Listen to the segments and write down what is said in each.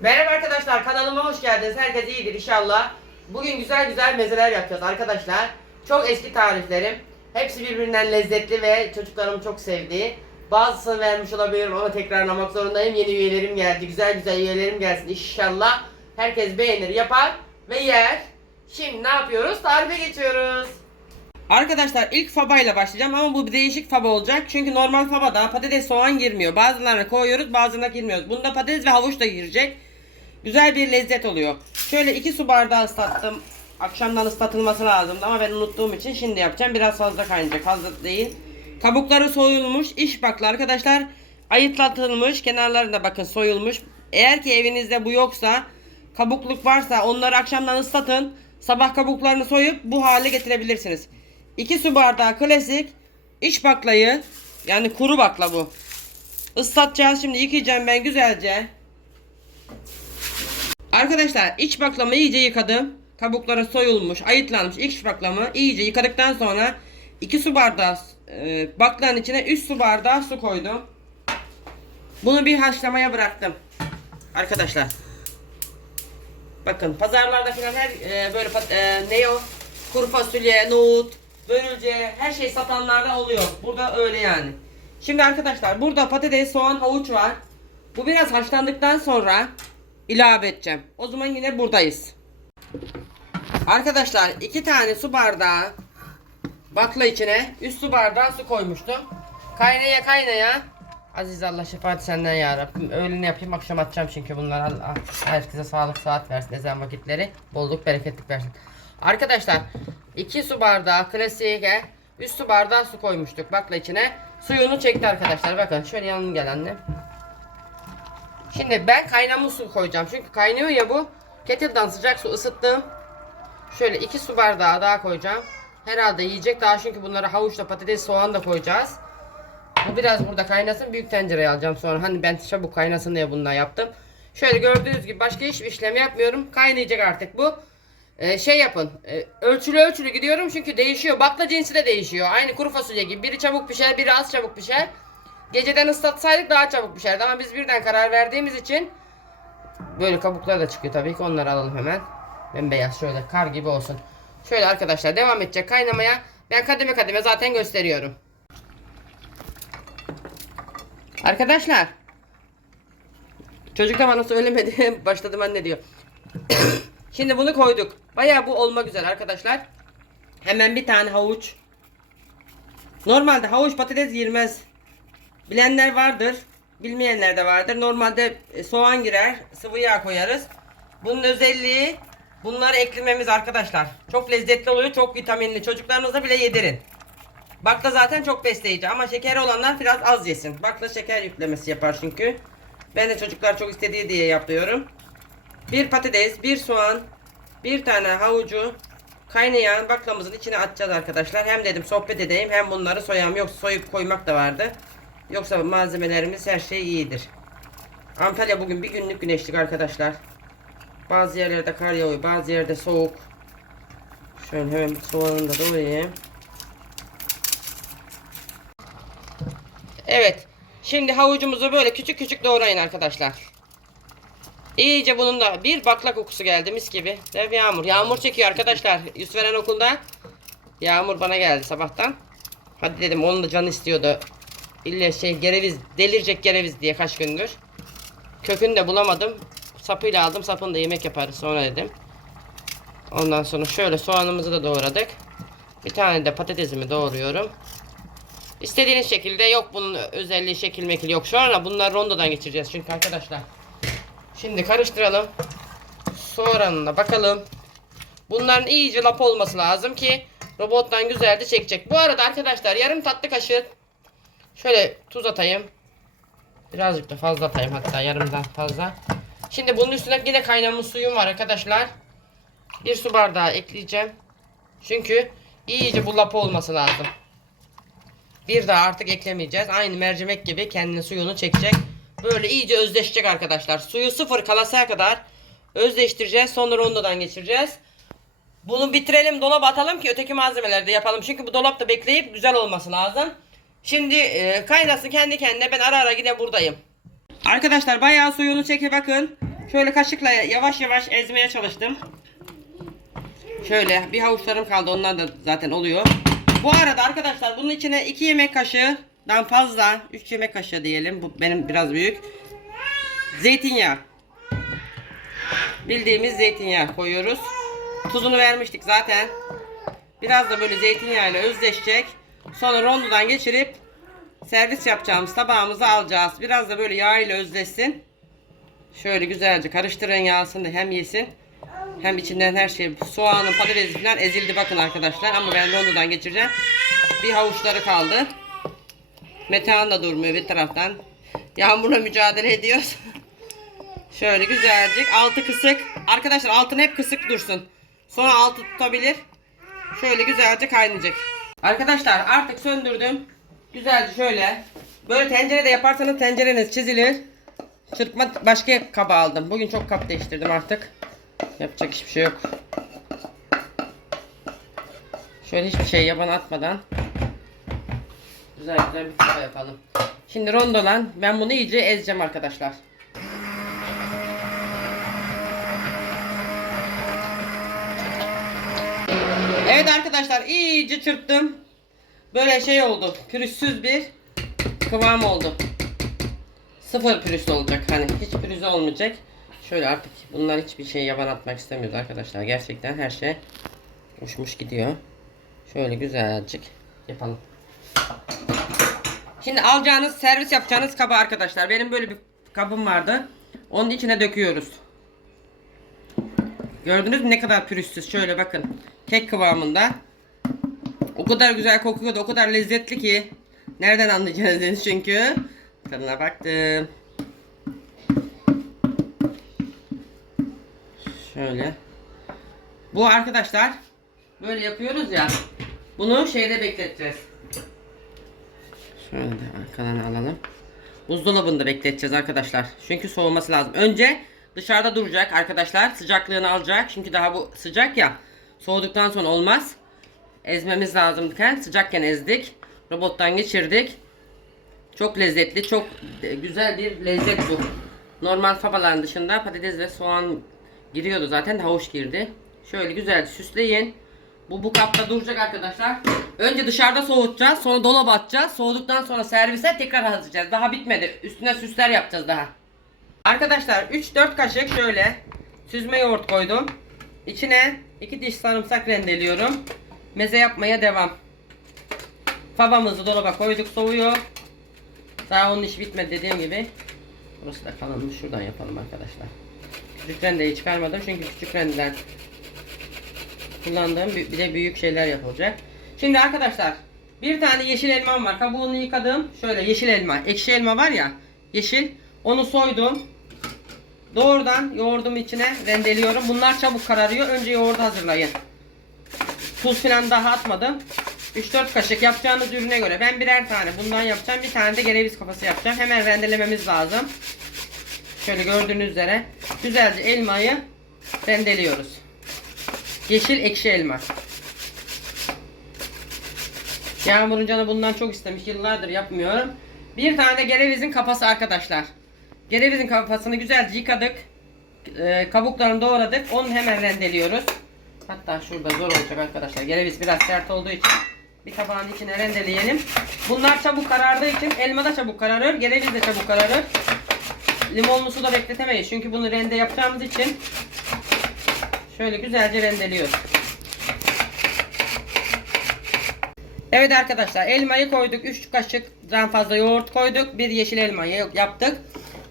Merhaba arkadaşlar kanalıma hoş geldiniz. Herkes iyidir inşallah. Bugün güzel güzel mezeler yapacağız arkadaşlar. Çok eski tariflerim. Hepsi birbirinden lezzetli ve çocuklarım çok sevdiği. Bazısını vermiş olabilirim ama tekrarlamak zorundayım. Yeni üyelerim geldi. Güzel güzel üyelerim gelsin inşallah. Herkes beğenir, yapar ve yer. Şimdi ne yapıyoruz? Tarife geçiyoruz. Arkadaşlar ilk fabayla başlayacağım ama bu bir değişik faba olacak. Çünkü normal fabada patates soğan girmiyor. Bazılarına koyuyoruz bazılarına girmiyoruz. Bunda patates ve havuç da girecek. Güzel bir lezzet oluyor. Şöyle 2 su bardağı ıslattım. Akşamdan ıslatılması lazımdı ama ben unuttuğum için şimdi yapacağım. Biraz fazla kaynayacak. Fazla değil. Kabukları soyulmuş. iş baklı arkadaşlar. Ayıtlatılmış. Kenarlarında bakın soyulmuş. Eğer ki evinizde bu yoksa kabukluk varsa onları akşamdan ıslatın. Sabah kabuklarını soyup bu hale getirebilirsiniz. 2 su bardağı klasik iç baklayı yani kuru bakla bu. Islatacağız şimdi yıkayacağım ben güzelce. Arkadaşlar iç baklamı iyice yıkadım. Kabukları soyulmuş, ayıtlanmış iç baklamı iyice yıkadıktan sonra 2 su bardağı e, baklanın içine 3 su bardağı su koydum. Bunu bir haşlamaya bıraktım. Arkadaşlar. Bakın pazarlarda falan her e, böyle e, ne o? Kuru fasulye, nohut, börülce her şey satanlarda oluyor. Burada öyle yani. Şimdi arkadaşlar burada patates, soğan, havuç var. Bu biraz haşlandıktan sonra ilave edeceğim. O zaman yine buradayız. Arkadaşlar iki tane su bardağı bakla içine 3 su bardağı su koymuştum. Kaynaya kaynaya Aziz Allah şefaat senden ya Rabbim. Öğleni yapayım akşam atacağım çünkü bunlar Allah herkese sağlık saat versin ezan vakitleri. Bolluk bereketlik versin. Arkadaşlar 2 su bardağı klasiğe 3 su bardağı su koymuştuk bakla içine. Suyunu çekti arkadaşlar. Bakın şöyle yanım gel anne. Şimdi ben kaynamış su koyacağım. Çünkü kaynıyor ya bu. Kettle'dan sıcak su ısıttım. Şöyle 2 su bardağı daha koyacağım. Herhalde yiyecek daha çünkü bunları havuçla patates soğan da koyacağız. Bu biraz burada kaynasın. Büyük tencereye alacağım sonra. Hani ben çabuk kaynasın diye bundan yaptım. Şöyle gördüğünüz gibi başka hiçbir işlem yapmıyorum. Kaynayacak artık bu. Ee, şey yapın. e, ölçülü ölçülü gidiyorum çünkü değişiyor. Bakla cinsi de değişiyor. Aynı kuru fasulye gibi. Biri çabuk pişer, biri az çabuk pişer. Geceden ıslatsaydık daha çabuk pişerdi ama biz birden karar verdiğimiz için böyle kabuklar da çıkıyor tabii ki onları alalım hemen. Bembeyaz şöyle kar gibi olsun. Şöyle arkadaşlar devam edecek kaynamaya. Ben kademe kademe zaten gösteriyorum. Arkadaşlar. Çocuk da bana söylemedi. Başladım anne diyor. Şimdi bunu koyduk. Bayağı bu olmak üzere arkadaşlar. Hemen bir tane havuç. Normalde havuç patates girmez. Bilenler vardır. Bilmeyenler de vardır. Normalde e, soğan girer. Sıvı yağ koyarız. Bunun özelliği bunları eklememiz arkadaşlar. Çok lezzetli oluyor. Çok vitaminli. Çocuklarınıza bile yedirin. Bakla zaten çok besleyici ama şekeri olanlar biraz az yesin. Bakla şeker yüklemesi yapar çünkü. Ben de çocuklar çok istediği diye yapıyorum. Bir patates, bir soğan, bir tane havucu kaynayan baklamızın içine atacağız arkadaşlar. Hem dedim sohbet edeyim hem bunları soyam. Yoksa soyup koymak da vardı. Yoksa malzemelerimiz her şey iyidir. Antalya bugün bir günlük güneşlik arkadaşlar. Bazı yerlerde kar yağıyor, bazı yerde soğuk. Şöyle hemen soğanını da doğrayayım. Evet. Şimdi havucumuzu böyle küçük küçük doğrayın arkadaşlar. İyice bunun da bir bakla kokusu geldi mis gibi. Dev yağmur. Yağmur çekiyor arkadaşlar. Yusuferen okulda. Yağmur bana geldi sabahtan. Hadi dedim onun da canı istiyordu. İlle şey gereviz delirecek gereviz diye kaç gündür. Kökünü de bulamadım. Sapıyla aldım. Sapını da yemek yaparız sonra dedim. Ondan sonra şöyle soğanımızı da doğradık. Bir tane de patatesimi doğruyorum. İstediğiniz şekilde yok bunun özelliği şekil mekil yok. Şu an bunlar rondodan geçireceğiz çünkü arkadaşlar. Şimdi karıştıralım. Soğanına bakalım. Bunların iyice lap olması lazım ki robottan güzelce çekecek. Bu arada arkadaşlar yarım tatlı kaşığı şöyle tuz atayım. Birazcık da fazla atayım hatta yarımdan fazla. Şimdi bunun üstüne yine kaynamış suyum var arkadaşlar. Bir su bardağı ekleyeceğim. Çünkü iyice bu lapa olması lazım. Bir daha artık eklemeyeceğiz. Aynı mercimek gibi kendini suyunu çekecek. Böyle iyice özleşecek arkadaşlar. Suyu sıfır kalasaya kadar özleştireceğiz. Sonra rondodan geçireceğiz. Bunu bitirelim dolaba atalım ki öteki malzemeleri de yapalım. Çünkü bu dolapta bekleyip güzel olması lazım. Şimdi e, kaynasın kendi kendine ben ara ara yine buradayım. Arkadaşlar bayağı suyunu çeki bakın. Şöyle kaşıkla yavaş yavaş ezmeye çalıştım. Şöyle bir havuçlarım kaldı. Onlar da zaten oluyor. Bu arada arkadaşlar bunun içine 2 yemek kaşığından fazla 3 yemek kaşığı diyelim. Bu benim biraz büyük. Zeytinyağı. Bildiğimiz zeytinyağı koyuyoruz. Tuzunu vermiştik zaten. Biraz da böyle zeytinyağıyla özleşecek. Sonra rondodan geçirip servis yapacağımız tabağımıza alacağız. Biraz da böyle yağ ile özleşsin. Şöyle güzelce karıştırın yağsın da hem yesin. Hem içinden her şey soğanın patatesi falan ezildi bakın arkadaşlar. Ama ben rondodan geçireceğim. Bir havuçları kaldı. Metehan da durmuyor bir taraftan. Yağmurla mücadele ediyoruz. Şöyle güzelcik altı kısık. Arkadaşlar altını hep kısık dursun. Sonra altı tutabilir. Şöyle güzelce kaynayacak. Arkadaşlar artık söndürdüm. Güzelce şöyle. Böyle tencerede yaparsanız tencereniz çizilir. Çırpma başka kaba aldım. Bugün çok kap değiştirdim artık. Yapacak hiçbir şey yok. Şöyle hiçbir şey yaban atmadan. Güzel güzel bir kaba yapalım. Şimdi rondolan ben bunu iyice ezeceğim arkadaşlar. Evet arkadaşlar iyice çırptım. Böyle şey oldu. Pürüzsüz bir kıvam oldu. Sıfır pürüz olacak. Hani hiç pürüz olmayacak. Şöyle artık bunlar hiçbir şey yaban atmak istemiyoruz arkadaşlar. Gerçekten her şey uçmuş gidiyor. Şöyle güzelcik yapalım. Şimdi alacağınız servis yapacağınız kaba arkadaşlar. Benim böyle bir kabım vardı. Onun içine döküyoruz. Gördünüz mü ne kadar pürüzsüz? Şöyle bakın. Kek kıvamında. O kadar güzel kokuyordu. O kadar lezzetli ki. Nereden anlayacaksınız çünkü. Tadına baktım. Şöyle. Bu arkadaşlar böyle yapıyoruz ya. Bunu şeyde bekleteceğiz. Şöyle de arkadan alalım. Buzdolabında bekleteceğiz arkadaşlar. Çünkü soğuması lazım. Önce dışarıda duracak arkadaşlar. Sıcaklığını alacak. Çünkü daha bu sıcak ya. Soğuduktan sonra olmaz. Ezmemiz lazımken sıcakken ezdik. Robottan geçirdik. Çok lezzetli, çok güzel bir lezzet bu. Normal fabaların dışında patates ve soğan giriyordu zaten. Havuç girdi. Şöyle güzel süsleyin. Bu bu kapta duracak arkadaşlar. Önce dışarıda soğutacağız. Sonra dolaba atacağız. Soğuduktan sonra servise tekrar hazırlayacağız. Daha bitmedi. Üstüne süsler yapacağız daha. Arkadaşlar 3-4 kaşık şöyle süzme yoğurt koydum. İçine 2 diş sarımsak rendeliyorum. Meze yapmaya devam. Favamızı dolaba koyduk soğuyor. Daha onun iş bitmedi dediğim gibi. Burası da kalınmış. Şuradan yapalım arkadaşlar. Küçük rendeyi çıkarmadım çünkü küçük rendeler kullandığım bir de büyük şeyler yapılacak. Şimdi arkadaşlar bir tane yeşil elmam var. Kabuğunu yıkadım. Şöyle yeşil elma. Ekşi elma var ya. Yeşil. Onu soydum. Doğrudan yoğurdum içine rendeliyorum. Bunlar çabuk kararıyor. Önce yoğurdu hazırlayın. Tuz falan daha atmadım. 3-4 kaşık yapacağınız ürüne göre. Ben birer tane bundan yapacağım. Bir tane de gereviz kafası yapacağım. Hemen rendelememiz lazım. Şöyle gördüğünüz üzere. Güzelce elmayı rendeliyoruz. Yeşil ekşi elma. Yağmur'un canı bundan çok istemiş. Yıllardır yapmıyorum. Bir tane de gerevizin kafası arkadaşlar. Gerevizin kafasını güzelce yıkadık. Ee, kabuklarını doğradık. Onu hemen rendeliyoruz. Hatta şurada zor olacak arkadaşlar. Gereviz biraz sert olduğu için bir tabağın içine rendeleyelim. Bunlar çabuk karardığı için elma da çabuk kararır. Gereviz de çabuk kararır. Limonlu su da bekletemeyiz. Çünkü bunu rende yapacağımız için şöyle güzelce rendeliyoruz. Evet arkadaşlar elmayı koyduk. 3 kaşıktan fazla yoğurt koyduk. Bir yeşil elmayı yaptık.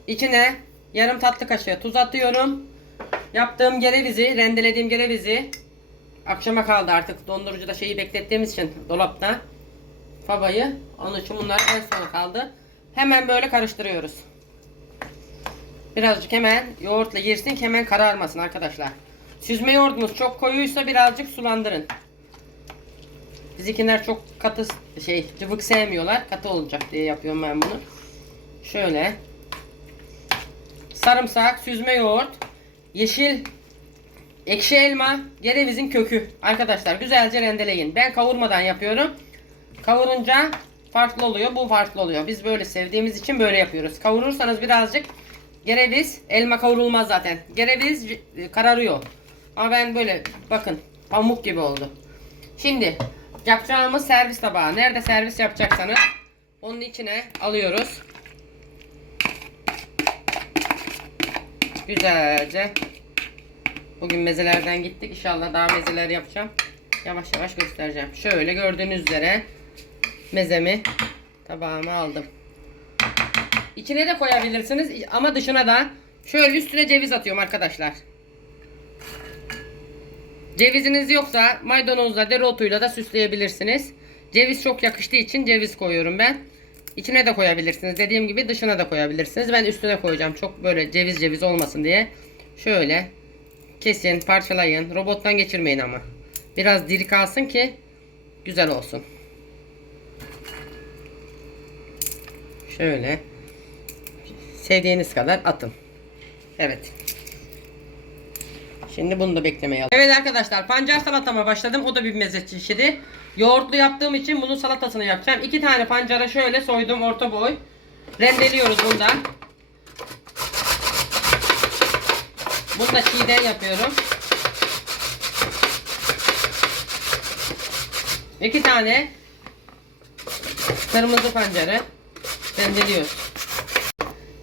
İçine yarım tatlı kaşığı tuz atıyorum. Yaptığım gerevizi, rendelediğim gerevizi akşama kaldı artık dondurucuda şeyi beklettiğimiz için dolapta fabayı. Onun için bunlar en sona kaldı. Hemen böyle karıştırıyoruz. Birazcık hemen yoğurtla girsin ki hemen kararmasın arkadaşlar. Süzme yoğurdumuz çok koyuysa birazcık sulandırın. Bizimkiler çok katı şey cıvık sevmiyorlar. Katı olacak diye yapıyorum ben bunu. Şöyle. Sarımsak, süzme yoğurt, yeşil ekşi elma, gerevizin kökü. Arkadaşlar güzelce rendeleyin. Ben kavurmadan yapıyorum. Kavurunca farklı oluyor. Bu farklı oluyor. Biz böyle sevdiğimiz için böyle yapıyoruz. Kavurursanız birazcık Gereviz, elma kavrulmaz zaten. Gereviz kararıyor. Ama ben böyle bakın pamuk gibi oldu. Şimdi yapacağımız servis tabağı. Nerede servis yapacaksanız onun içine alıyoruz. Güzelce. Bugün mezelerden gittik. İnşallah daha mezeler yapacağım. Yavaş yavaş göstereceğim. Şöyle gördüğünüz üzere mezemi tabağıma aldım. İçine de koyabilirsiniz ama dışına da şöyle üstüne ceviz atıyorum arkadaşlar. Ceviziniz yoksa maydanozla dereotuyla da süsleyebilirsiniz. Ceviz çok yakıştığı için ceviz koyuyorum ben. İçine de koyabilirsiniz. Dediğim gibi dışına da koyabilirsiniz. Ben üstüne koyacağım. Çok böyle ceviz ceviz olmasın diye. Şöyle kesin, parçalayın. Robottan geçirmeyin ama. Biraz diri kalsın ki güzel olsun. Şöyle sevdiğiniz kadar atın. Evet. Şimdi bunu da beklemeye al. Evet arkadaşlar pancar salatama başladım. O da bir meze çeşidi. Yoğurtlu yaptığım için bunun salatasını yapacağım. İki tane pancara şöyle soydum orta boy. Rendeliyoruz bundan. Bunu da çiğden yapıyorum. İki tane kırmızı pancarı rendeliyoruz.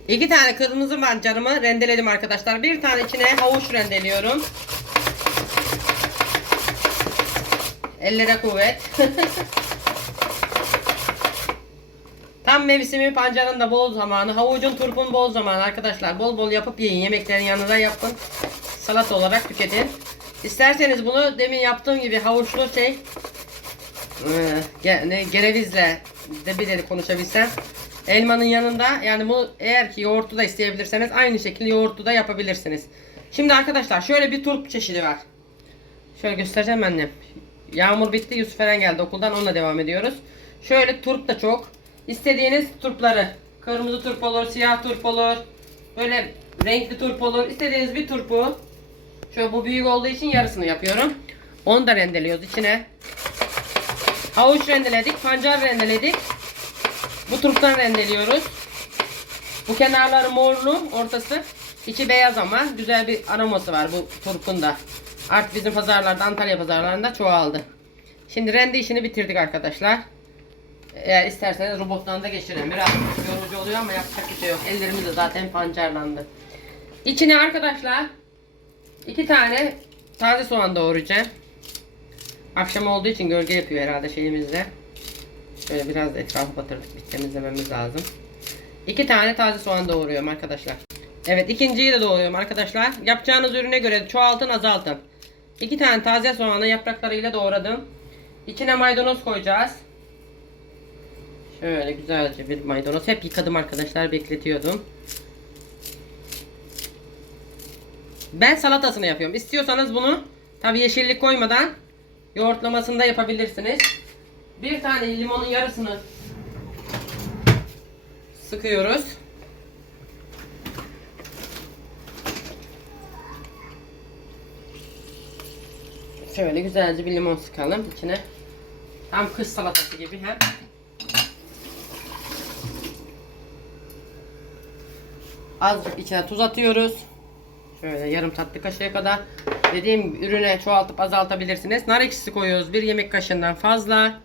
İki tane kırmızı pancarımı rendeledim arkadaşlar. Bir tane içine havuç rendeliyorum. Ellere kuvvet. Tam mevsimi pancarın da bol zamanı. Havucun turpun bol zamanı arkadaşlar. Bol bol yapıp yiyin. Yemeklerin yanında yapın. Salat olarak tüketin. İsterseniz bunu demin yaptığım gibi havuçlu şey ne, gerevizle de bir konuşabilsem. Elmanın yanında yani bu eğer ki yoğurtlu da isteyebilirseniz aynı şekilde yoğurtlu da yapabilirsiniz. Şimdi arkadaşlar şöyle bir turp çeşidi var. Şöyle göstereceğim annem. Yağmur bitti Yusuf Eren geldi okuldan onunla devam ediyoruz. Şöyle turp da çok. İstediğiniz turpları. Kırmızı turp olur, siyah turp olur. Böyle renkli turp olur. İstediğiniz bir turpu. Şöyle bu büyük olduğu için yarısını yapıyorum. Onu da rendeliyoruz içine. Havuç rendeledik, pancar rendeledik. Bu turptan rendeliyoruz. Bu kenarları morlu, ortası içi beyaz ama güzel bir aroması var bu turpun da. Artık bizim pazarlarda, Antalya pazarlarında çoğaldı. Şimdi rende işini bitirdik arkadaşlar. Eğer isterseniz robottan da geçirelim. Biraz yorucu oluyor ama yapacak bir şey yok. Ellerimiz de zaten pancarlandı. İçine arkadaşlar iki tane taze soğan doğrayacağım. Akşam olduğu için gölge yapıyor herhalde şeyimizde. Şöyle biraz da etrafı batırdık. Bir temizlememiz lazım. İki tane taze soğan doğruyorum arkadaşlar. Evet ikinciyi de doğruyorum arkadaşlar. Yapacağınız ürüne göre çoğaltın azaltın. İki tane taze soğanı yapraklarıyla doğradım. İçine maydanoz koyacağız. Şöyle güzelce bir maydanoz. Hep yıkadım arkadaşlar. Bekletiyordum. Ben salatasını yapıyorum. İstiyorsanız bunu tabi yeşillik koymadan yoğurtlamasını da yapabilirsiniz. Bir tane limonun yarısını sıkıyoruz. Şöyle güzelce bir limon sıkalım içine. Tam kış salatası gibi hem. Azıcık içine tuz atıyoruz. Şöyle yarım tatlı kaşığı kadar. Dediğim ürüne çoğaltıp azaltabilirsiniz. Nar ekşisi koyuyoruz. Bir yemek kaşığından fazla.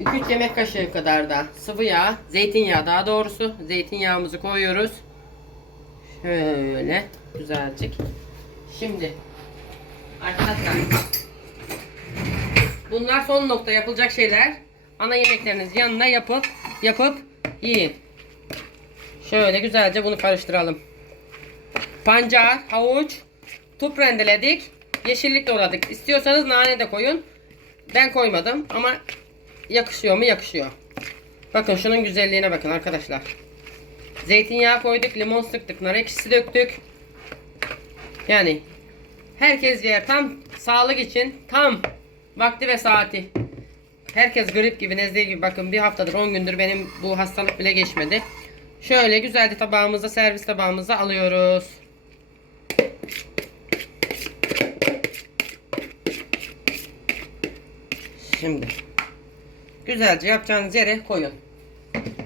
2-3 yemek kaşığı kadar da sıvı yağ, zeytinyağı daha doğrusu. Zeytinyağımızı koyuyoruz. Şöyle güzelcik. Şimdi arkadaşlar bunlar son nokta yapılacak şeyler. Ana yemekleriniz yanına yapıp yapıp yiyin. Şöyle güzelce bunu karıştıralım. Pancar, havuç, turp rendeledik. Yeşillik doğradık. İstiyorsanız nane de koyun. Ben koymadım ama yakışıyor mu? Yakışıyor. Bakın şunun güzelliğine bakın arkadaşlar. Zeytinyağı koyduk, limon sıktık, nar ekşisi döktük. Yani herkes yer tam sağlık için tam vakti ve saati. Herkes grip gibi, nezle gibi bakın bir haftadır 10 gündür benim bu hastalık bile geçmedi. Şöyle güzelce tabağımıza servis tabağımıza alıyoruz. Şimdi güzelce yapacağınız yere koyun.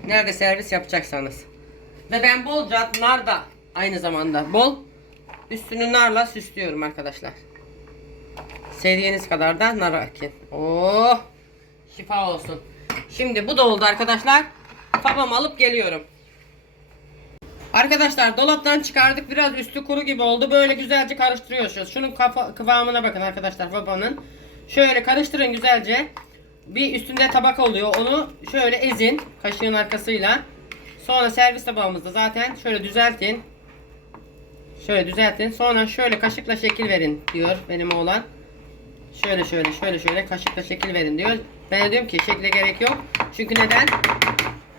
Nerede servis yapacaksanız. Ve ben bolca nar da aynı zamanda bol üstünü narla süslüyorum arkadaşlar. Sevdiğiniz kadar da nar ekin. Oh! Şifa olsun. Şimdi bu da oldu arkadaşlar. Babamı alıp geliyorum. Arkadaşlar dolaptan çıkardık. Biraz üstü kuru gibi oldu. Böyle güzelce karıştırıyoruz. Şunun kafa, kıvamına bakın arkadaşlar babanın. Şöyle karıştırın güzelce. Bir üstünde tabak oluyor. Onu şöyle ezin kaşığın arkasıyla. Sonra servis tabağımızda zaten şöyle düzeltin. Şöyle düzeltin. Sonra şöyle kaşıkla şekil verin diyor benim oğlan. Şöyle şöyle şöyle şöyle kaşıkla şekil verin diyor. Ben diyorum ki şekle gerek yok. Çünkü neden?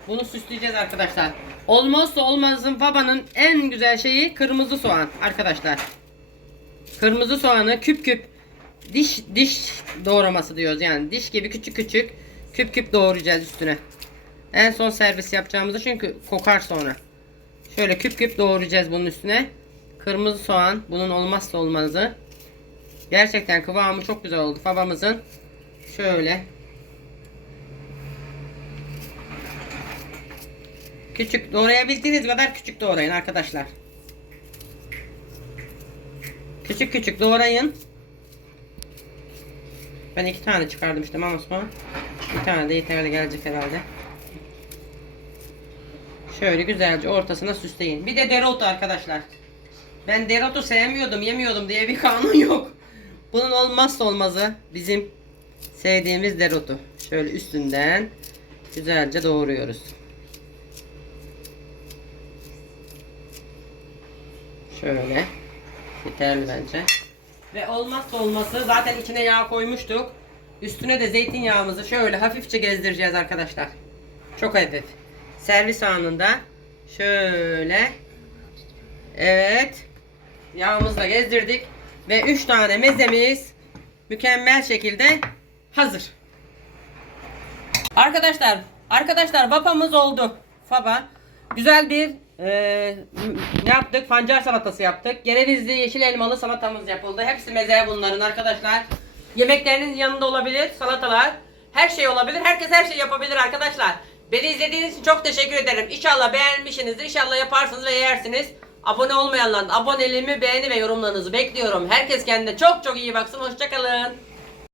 Bunu süsleyeceğiz arkadaşlar. Olmazsa olmazın babanın en güzel şeyi kırmızı soğan arkadaşlar. Kırmızı soğanı küp küp diş diş doğraması diyoruz yani diş gibi küçük küçük küp küp doğrayacağız üstüne. En son servis yapacağımızda çünkü kokar sonra. Şöyle küp küp doğrayacağız bunun üstüne. Kırmızı soğan bunun olmazsa olmazı. Gerçekten kıvamı çok güzel oldu babamızın. Şöyle Küçük doğrayabildiğiniz kadar küçük doğrayın arkadaşlar. Küçük küçük doğrayın. Ben iki tane çıkarmıştım ama sonra bir tane de yeterli gelecek herhalde. Şöyle güzelce ortasına süsleyin. Bir de dereotu arkadaşlar. Ben dereotu sevmiyordum, yemiyordum diye bir kanun yok. Bunun olmazsa olmazı bizim sevdiğimiz dereotu. Şöyle üstünden güzelce doğruyoruz. Şöyle. Yeterli bence. Ve olmazsa olması zaten içine yağ koymuştuk. Üstüne de zeytinyağımızı şöyle hafifçe gezdireceğiz arkadaşlar. Çok hafif. Servis anında şöyle Evet. Yağımızı da gezdirdik. Ve 3 tane mezemiz mükemmel şekilde hazır. Arkadaşlar, arkadaşlar vapamız oldu. Faba. Güzel bir e, ne yaptık? Pancar salatası yaptık. Gerevizli yeşil elmalı salatamız yapıldı. Hepsi meze bunların arkadaşlar. Yemeklerinin yanında olabilir, salatalar. Her şey olabilir. Herkes her şey yapabilir arkadaşlar. Beni izlediğiniz için çok teşekkür ederim. İnşallah beğenmişsinizdir. İnşallah yaparsınız ve yersiniz. Abone olmayanların aboneliğimi, beğeni ve yorumlarınızı bekliyorum. Herkes kendine çok çok iyi baksın. Hoşçakalın.